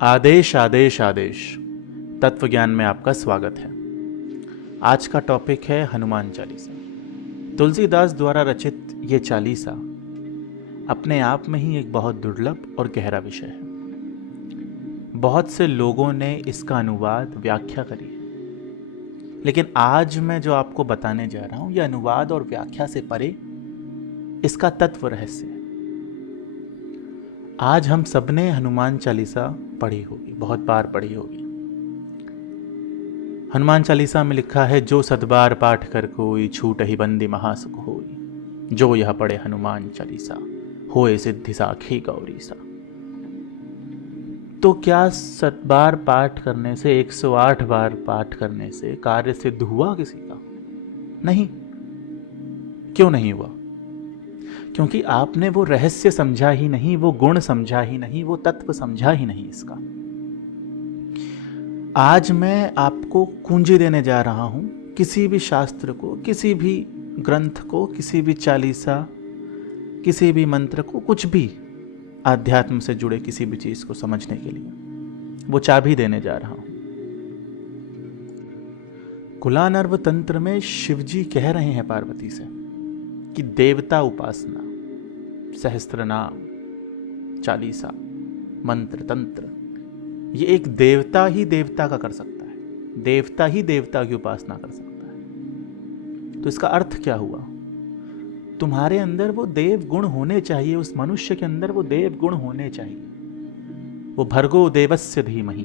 आदेश आदेश आदेश तत्व ज्ञान में आपका स्वागत है। आज का टॉपिक है हनुमान चालीसा। तुलसीदास द्वारा रचित ये चालीसा अपने आप में ही एक बहुत दुर्लभ और गहरा विषय है। बहुत से लोगों ने इसका अनुवाद व्याख्या करी है, लेकिन आज मैं जो आपको बताने जा रहा हूं यह अनुवाद और व्याख्या से परे इसका तत्व रहस्य है। आज हम सबने हनुमान चालीसा पढ़ी होगी, बहुत बार पढ़ी होगी। हनुमान चालीसा में लिखा है, जो सतबार पाठ कर कोई छूट ही बंदी महासुख होई, जो यह पढ़े हनुमान चालीसा होए सिद्धि साखी गौरी सा। तो क्या सतबार पाठ करने से, 108 बार पाठ करने से कार्य सिद्ध हुआ किसी का? नहीं। क्यों नहीं हुआ? क्योंकि आपने वो रहस्य समझा ही नहीं, वो गुण समझा ही नहीं, वो तत्व समझा ही नहीं इसका। आज मैं आपको कुंजी देने जा रहा हूं किसी भी शास्त्र को, किसी भी ग्रंथ को, किसी भी चालीसा, किसी भी मंत्र को, कुछ भी आध्यात्म से जुड़े किसी भी चीज को समझने के लिए वो चाबी देने जा रहा हूं। कुलानर्व तंत्र में शिवजी कह रहे हैं पार्वती से कि देवता उपासना, सहस्त्र नाम, चालीसा, मंत्र, तंत्र, ये एक देवता ही देवता का कर सकता है, देवता ही देवता की उपासना कर सकता है। तो इसका अर्थ क्या हुआ? तुम्हारे अंदर वो देव गुण होने चाहिए, उस मनुष्य के अंदर वो देव गुण होने चाहिए। वो भर्गो देवस्य धीमहि,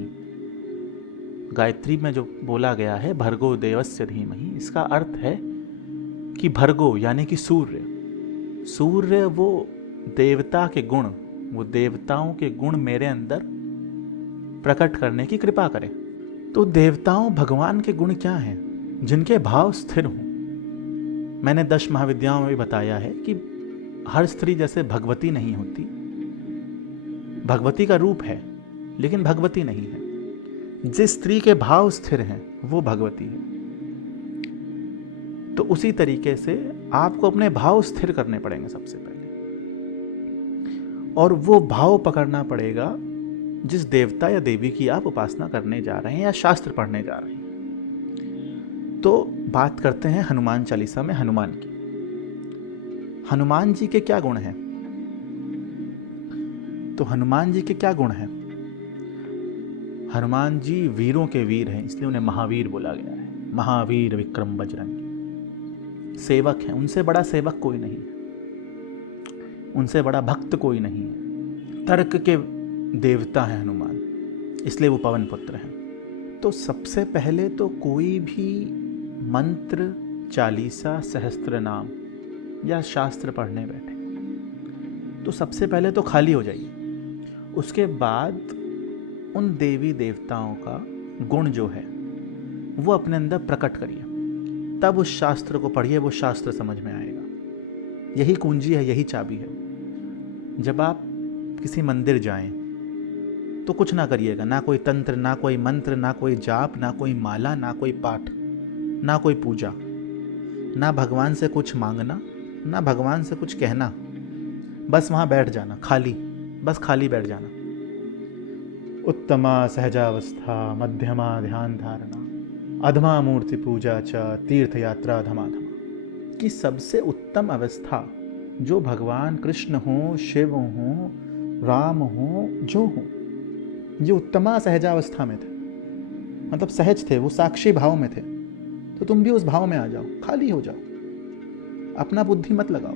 गायत्री में जो बोला गया है भर्गो देवस्य धीमहि, इसका अर्थ है कि भर्गो यानी कि सूर्य, सूर्य वो देवता के गुण, वो देवताओं के गुण मेरे अंदर प्रकट करने की कृपा करे। तो देवताओं, भगवान के गुण क्या हैं? जिनके भाव स्थिर हों। मैंने 10 महाविद्याओं में भी बताया है कि हर स्त्री जैसे भगवती नहीं होती, भगवती का रूप है लेकिन भगवती नहीं है। जिस स्त्री के भाव स्थिर हैं वो भगवती है। तो उसी तरीके से आपको अपने भाव स्थिर करने पड़ेंगे सबसे पहले, और वो भाव पकड़ना पड़ेगा जिस देवता या देवी की आप उपासना करने जा रहे हैं या शास्त्र पढ़ने जा रहे हैं। तो बात करते हैं हनुमान चालीसा में हनुमान की। हनुमान जी के क्या गुण हैं? तो हनुमान जी के क्या गुण हैं? हनुमान जी वीरों के वीर हैं, इसलिए उन्हें महावीर बोला गया है। महावीर विक्रम बजरंगी, सेवक हैं। उनसे बड़ा सेवक कोई नहीं है, उनसे बड़ा भक्त कोई नहीं है। तर्क के देवता हैं हनुमान, इसलिए वो पवन पुत्र हैं। तो सबसे पहले तो कोई भी मंत्र, चालीसा, सहस्त्र नाम या शास्त्र पढ़ने बैठे तो सबसे पहले तो खाली हो जाइए। उसके बाद उन देवी देवताओं का गुण जो है वो अपने अंदर प्रकट करिए, तब उस शास्त्र को पढ़िए, वो शास्त्र समझ में आएगा। यही कुंजी है, यही चाबी है। जब आप किसी मंदिर जाएं तो कुछ ना करिएगा, ना कोई तंत्र, ना कोई मंत्र, ना कोई जाप, ना कोई माला, ना कोई पाठ, ना कोई पूजा, ना भगवान से कुछ मांगना, ना भगवान से कुछ कहना। बस वहां बैठ जाना, खाली, बस खाली बैठ जाना। उत्तमा सहजावस्था मध्यमा ध्यान धारणा अधमा मूर्ति पूजा च तीर्थ यात्रा धमाधमा, कि सबसे उत्तम अवस्था जो भगवान कृष्ण हो, शिव हो, राम हो, जो हो, ये उत्तमा सहजावस्था में थे, मतलब सहज थे, वो साक्षी भाव में थे। तो तुम भी उस भाव में आ जाओ, खाली हो जाओ, अपना बुद्धि मत लगाओ,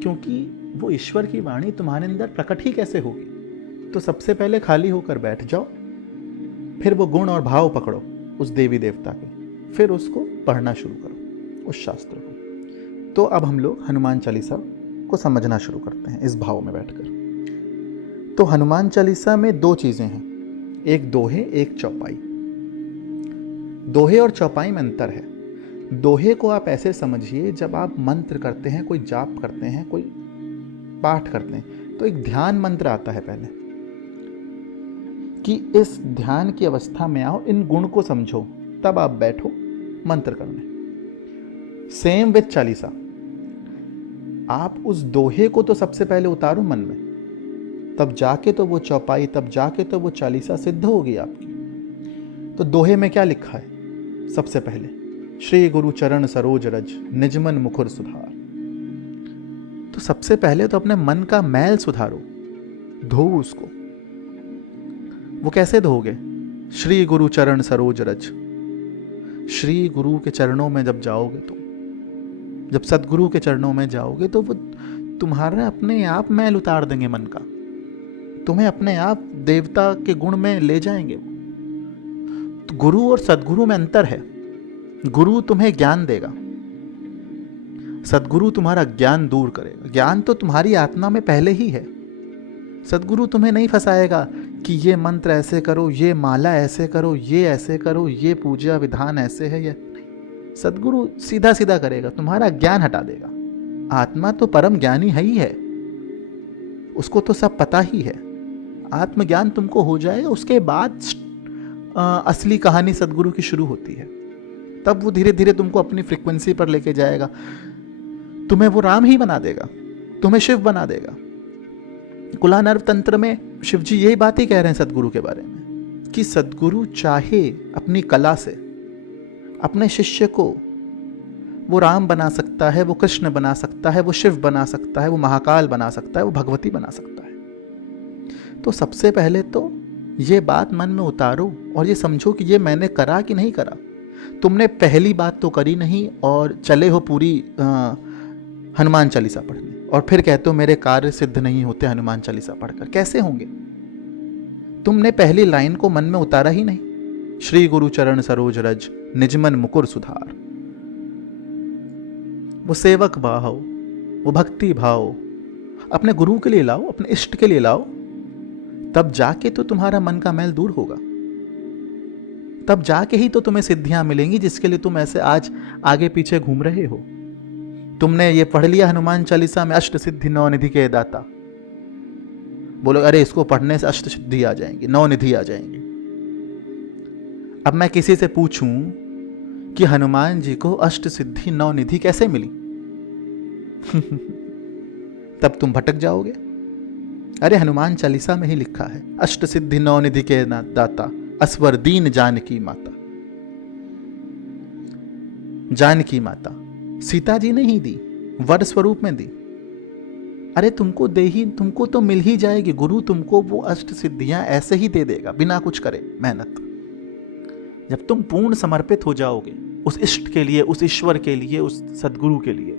क्योंकि वो ईश्वर की वाणी तुम्हारे अंदर प्रकट ही कैसे होगी। तो सबसे पहले खाली होकर बैठ जाओ, फिर वो गुण और भाव पकड़ो उस देवी देवता के, फिर उसको पढ़ना शुरू करो, उस शास्त्र को। तो अब हम लोग हनुमान चालीसा को समझना शुरू करते हैं इस भाव में बैठकर। तो हनुमान चालीसा में 2 चीजें हैं, एक दोहे, एक चौपाई। दोहे और चौपाई में अंतर है। दोहे को आप ऐसे समझिए, जब आप मंत्र करते हैं, कोई जाप करते हैं, कोई पाठ करते हैं, तो एक ध्यान मंत्र आता है पहले कि इस ध्यान की अवस्था में आओ, इन गुण को समझो, तब आप बैठो मंत्र करने। सेम विद चालीसा, आप उस दोहे को तो सबसे पहले उतारो मन में, तब जाके तो वो चौपाई, तब जाके तो वो चालीसा सिद्ध होगी आपकी। तो दोहे में क्या लिखा है? सबसे पहले, श्री गुरु चरण सरोज रज निजमन मुकुर सुधार। तो सबसे पहले तो अपने मन का मैल सुधारो, धो उसको। वो कैसे धोगे? श्री गुरु चरण सरोज रज। श्री गुरु के चरणों में जब जाओगे, तो जब सदगुरु के चरणों में जाओगे तो वो तुम्हारा अपने आप मैल उतार देंगे मन का, तुम्हें अपने आप देवता के गुण में ले जाएंगे। तो गुरु और सदगुरु में अंतर है। गुरु तुम्हें ज्ञान देगा, सदगुरु तुम्हारा ज्ञान दूर करेगा। ज्ञान तो तुम्हारी आत्मा में पहले ही है। सदगुरु तुम्हें नहीं फंसाएगा कि ये मंत्र ऐसे करो, ये माला ऐसे करो, ये ऐसे करो, ये पूजा विधान ऐसे है। या सदगुरु सीधा सीधा करेगा, तुम्हारा ज्ञान हटा देगा। आत्मा तो परम ज्ञानी है ही है, उसको तो सब पता ही है। आत्मज्ञान तुमको हो जाएगा, उसके बाद असली कहानी सदगुरु की शुरू होती है। तब वो धीरे धीरे तुमको अपनी फ्रीक्वेंसी पर लेके जाएगा, तुम्हें वो राम ही बना देगा, तुम्हें शिव बना देगा। कुलानर्व तंत्र में शिव जी यही बात ही कह रहे हैं सदगुरु के बारे में, कि सदगुरु चाहे अपनी कला से अपने शिष्य को वो राम बना सकता है, वो कृष्ण बना सकता है, वो शिव बना सकता है, वो महाकाल बना सकता है, वो भगवती बना सकता है। तो सबसे पहले तो ये बात मन में उतारो और ये समझो कि ये मैंने करा कि नहीं करा। तुमने पहली बात तो करी नहीं और चले हो पूरी हनुमान चालीसा पढ़ने, और फिर कहते हो मेरे कार्य सिद्ध नहीं होते हनुमान चालीसा पढ़कर। कैसे होंगे? तुमने पहली लाइन को मन में उतारा ही नहीं। श्री गुरु चरण सरोज रज निजमन मुकुर सुधार। वो सेवक भाव, वो भक्ति भाव अपने गुरु के लिए लाओ, अपने इष्ट के लिए लाओ, तब जाके तो तुम्हारा मन का मैल दूर होगा। तब जाके ही तो तुम्हें सिद्धियां मिलेंगी जिसके लिए तुम ऐसे आज आगे पीछे घूम रहे हो। तुमने ये पढ़ लिया हनुमान चालीसा में अष्ट सिद्धि नौ निधि के दाता, बोलो अरे इसको पढ़ने से अष्ट सिद्धि आ जाएंगी, नौ निधि आ जाएंगी। अब मैं किसी से पूछूं कि हनुमान जी को अष्ट सिद्धि नौ निधि कैसे मिली तब तुम भटक जाओगे। अरे हनुमान चालीसा में ही लिखा है, अष्ट सिद्धि नौ निधि के दाता असवर दीन जानकी माता। जानकी माता सीता जी ने ही दी, वर स्वरूप में दी। अरे तुमको दे ही, तुमको तो मिल ही जाएगी। गुरु तुमको वो अष्ट सिद्धियां ऐसे ही दे देगा बिना कुछ करे मेहनत। जब तुम पूर्ण समर्पित हो जाओगे उस इष्ट के लिए, उस ईश्वर के लिए, उस सदगुरु के लिए,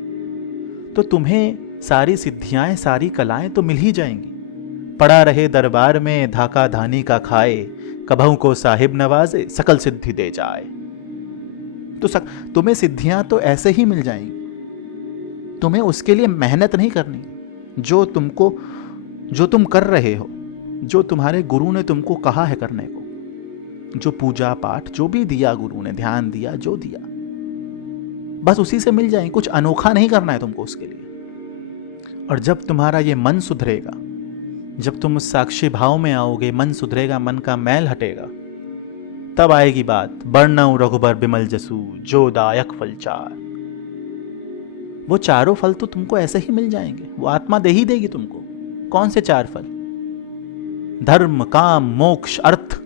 तो तुम्हें सारी सिद्धियां, सारी कलाएं तो मिल ही जाएंगी। पड़ा रहे दरबार में धाका धानी का खाए, कभऊ को साहिब नवाजे सकल सिद्धि दे जाए। तो तुम्हें सिद्धियां तो ऐसे ही मिल जाएंगी, तुम्हें उसके लिए मेहनत नहीं करनी। जो तुम कर रहे हो, जो तुम्हारे गुरु ने तुमको कहा है करने को, जो पूजा पाठ जो भी दिया गुरु ने, ध्यान दिया, जो दिया, बस उसी से मिल जाएंगे। कुछ अनोखा नहीं करना है तुमको उसके लिए। और जब तुम्हारा ये मन सुधरेगा, जब तुम उस साक्षी भाव में आओगे, मन सुधरेगा, मन का मैल हटेगा, तब आएगी बात बरनऊ रघुबर बिमल जसु जो दायक फल चार। वो चारों फल तो तुमको ऐसे ही मिल जाएंगे, वो आत्मा दे ही देगी तुमको। कौन से चार फल? धर्म, काम, मोक्ष, अर्थ।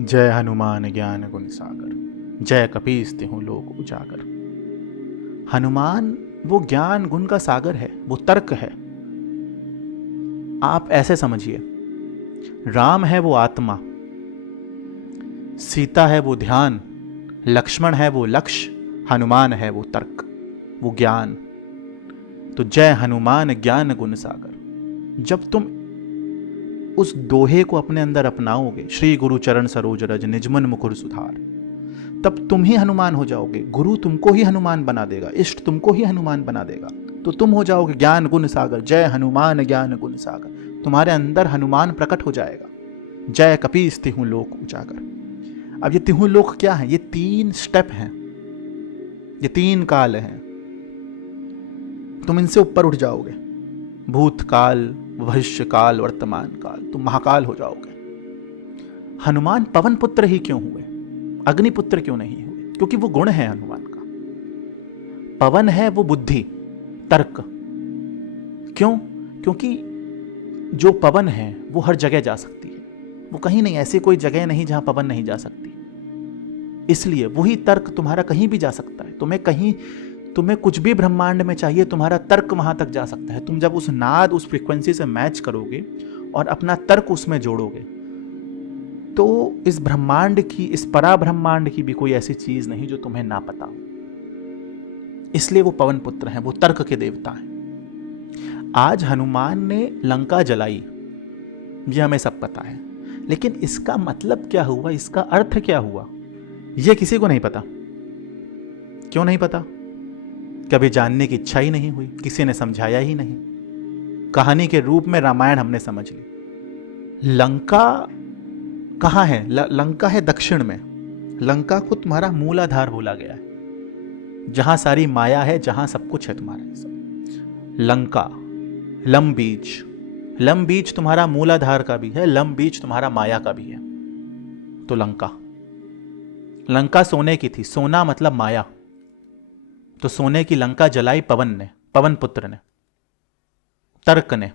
जय हनुमान ज्ञान गुण सागर, जय कपीस तिहुँ लोक उजागर। हनुमान वो ज्ञान गुण का सागर है, वो तर्क है। आप ऐसे समझिए, राम है वो आत्मा, सीता है वो ध्यान, लक्ष्मण है वो लक्ष्य, हनुमान है वो तर्क, वो ज्ञान। तो जय हनुमान ज्ञान गुण सागर। जब तुम उस दोहे को अपने अंदर अपनाओगे, श्री गुरु चरण सरोज रज निजमन मुकुर सुधार, तब तुम ही हनुमान हो जाओगे। गुरु तुमको ही हनुमान बना देगा, इष्ट तुमको ही हनुमान बना देगा। तो तुम हो जाओगे ज्ञान गुण सागर। जय हनुमान ज्ञान गुण सागर। तुम्हारे अंदर हनुमान प्रकट हो जाएगा। जय कपीस तिहुँ लोक उजागर। अब ये तिहुँ लोक क्या है? ये 3 स्टेप हैं, ये 3 काल हैं। तुम इनसे ऊपर उठ जाओगे। भूतकाल, भविष्य काल, वर्तमान काल, तुम महाकाल हो जाओगे। हनुमान पवन पुत्र ही क्यों हुए? अग्निपुत्र क्यों नहीं हुए? क्योंकि वो गुण है हनुमान का। पवन है वो बुद्धि, तर्क। क्यों? क्योंकि जो पवन है वो हर जगह जा सकती है, वो कहीं नहीं, ऐसी कोई जगह नहीं जहां पवन नहीं जा सकती। इसलिए वही तर्क तुम्हारा कहीं भी जा सकता है। तुम्हें कुछ भी ब्रह्मांड में चाहिए, तुम्हारा तर्क वहां तक जा सकता है। तुम जब उस नाद, उस फ्रीक्वेंसी से मैच करोगे और अपना तर्क उसमें जोड़ोगे, तो इस ब्रह्मांड की, इस परा ब्रह्मांड की भी कोई ऐसी चीज नहीं जो तुम्हें ना पता हो। इसलिए वो पवन पुत्र हैं, वो तर्क के देवता हैं। आज हनुमान ने लंका जलाई, ये हमें सब पता है, लेकिन इसका मतलब क्या हुआ, इसका अर्थ क्या हुआ, यह किसी को नहीं पता। क्यों नहीं पता? कभी जानने की इच्छा ही नहीं हुई, किसी ने समझाया ही नहीं। कहानी के रूप में रामायण हमने समझ ली। लंका कहाँ है? लंका है दक्षिण में। लंका को तुम्हारा मूलाधार बोला गया है, जहां सारी माया है, जहां सब कुछ है तुम्हारा सब। लंका, लम बीज तुम्हारा मूलाधार का भी है, लम बीज तुम्हारा माया का भी है। तो लंका सोने की थी, सोना मतलब माया। तो सोने की लंका जलाई पवन ने, पवन पुत्र ने, तर्क ने।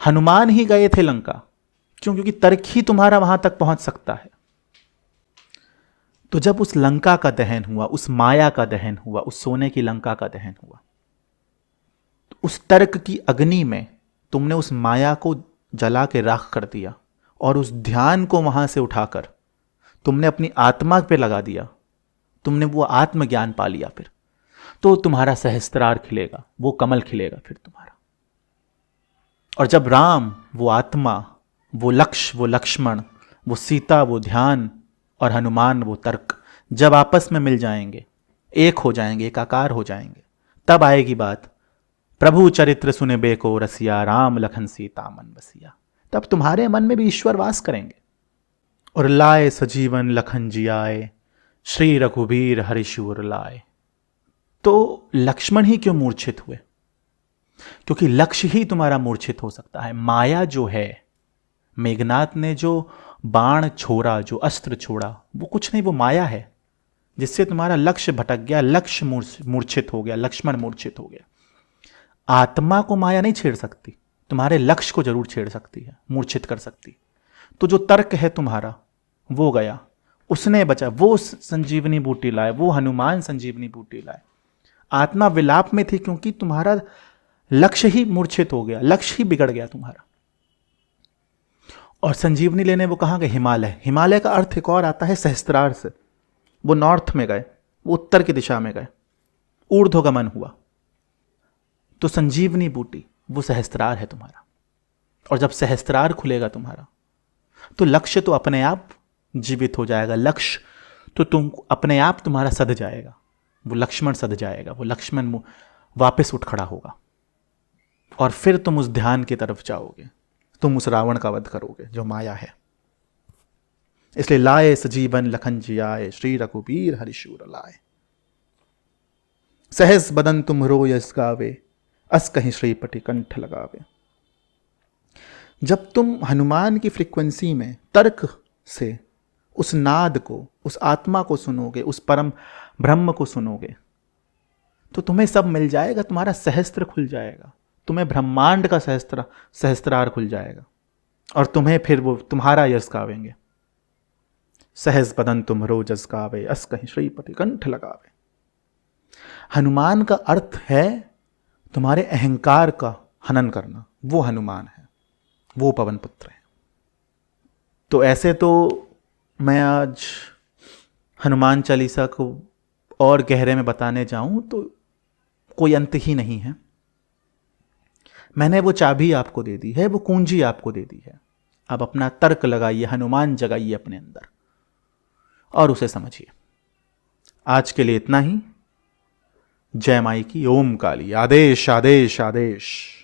हनुमान ही गए थे लंका, क्यों? क्योंकि तर्क ही तुम्हारा वहां तक पहुंच सकता है। तो जब उस लंका का दहन हुआ, उस माया का दहन हुआ, उस सोने की लंका का दहन हुआ, तो उस तर्क की अग्नि में तुमने उस माया को जला के राख कर दिया, और उस ध्यान को वहां से उठाकर तुमने अपनी आत्मा पे लगा दिया। तुमने वो आत्मज्ञान पा लिया। फिर तो तुम्हारा सहस्त्रार खिलेगा, वो कमल खिलेगा फिर तुम्हारा। और जब राम, वो आत्मा, वो लक्ष्य, वो लक्ष्मण, वो सीता, वो ध्यान, और हनुमान, वो तर्क, जब आपस में मिल जाएंगे, एक हो जाएंगे, एकाकार हो जाएंगे, तब आएगी बात, प्रभु चरित्र सुने बेको रसिया, राम लखन सीता मन बसिया। तब तुम्हारे मन में भी ईश्वर वास करेंगे। और लाए सजीवन लखन जियाए, श्री रघुबीर हरिशूर लाए। तो लक्ष्मण ही क्यों मूर्छित हुए? क्योंकि लक्ष्य ही तुम्हारा मूर्छित हो सकता है। माया जो है, मेघनाथ ने जो बाण छोड़ा, जो अस्त्र छोड़ा, वो कुछ नहीं, वो माया है, जिससे तुम्हारा लक्ष्य भटक गया, लक्ष्य मूर्छित हो गया, लक्ष्मण मूर्छित हो गया। आत्मा को माया नहीं छेड़ सकती, तुम्हारे लक्ष्य को जरूर छेड़ सकती है, मूर्छित कर सकती। तो जो तर्क है तुम्हारा, वो गया, उसने बचा, वो संजीवनी बूटी लाए, वो हनुमान संजीवनी बूटी लाए। आत्मा विलाप में थी क्योंकि तुम्हारा लक्ष्य ही मूर्छित हो गया, लक्ष्य ही बिगड़ गया तुम्हारा। और संजीवनी लेने वो कहाँ गए? हिमालय। हिमालय का अर्थ एक और आता है सहस्त्रार से। वो नॉर्थ में गए, वो उत्तर की दिशा में गए, ऊर्ध्वगमन हुआ। तो संजीवनी बूटी वो सहस्त्रार है तुम्हारा। और जब सहस्त्रार खुलेगा तुम्हारा, तो लक्ष्य तो अपने आप जीवित हो जाएगा। लक्ष्य तो तुम अपने आप तुम्हारा सध जाएगा, वो लक्ष्मण सध जाएगा, वो लक्ष्मण वापस उठ खड़ा होगा। और फिर तुम उस ध्यान की तरफ जाओगे, तुम उस रावण का वध करोगे जो माया है। इसलिए लाए सजीवन लखन जियाए, श्री रघुबीर हरिशूर लाए। सहस बदन तुम्हरो यस गावे, अस कहीं श्रीपति कंठ लगावे। जब तुम हनुमान की फ्रीक्वेंसी में तर्क से उस नाद को, उस आत्मा को सुनोगे, उस परम ब्रह्म को सुनोगे, तो तुम्हें सब मिल जाएगा। तुम्हारा सहस्त्र खुल जाएगा, तुम्हें ब्रह्मांड का सहस्त्रार खुल जाएगा, और तुम्हें फिर वो तुम्हारा यश गावेंगे। सहस बदन तुम्हरो जस गावे, अस कहीं श्रीपति कंठ लगावे। हनुमान का अर्थ है तुम्हारे अहंकार का हनन करना, वो हनुमान है, वो पवन पुत्र है। तो ऐसे तो मैं आज हनुमान चालीसा को और गहरे में बताने जाऊं तो कोई अंत ही नहीं है। मैंने वो चाबी आपको दे दी है, वो कुंजी आपको दे दी है। अब अपना तर्क लगाइए, हनुमान जगाइए अपने अंदर और उसे समझिए। आज के लिए इतना ही। जय माई की। ओम काली। आदेश आदेश आदेश।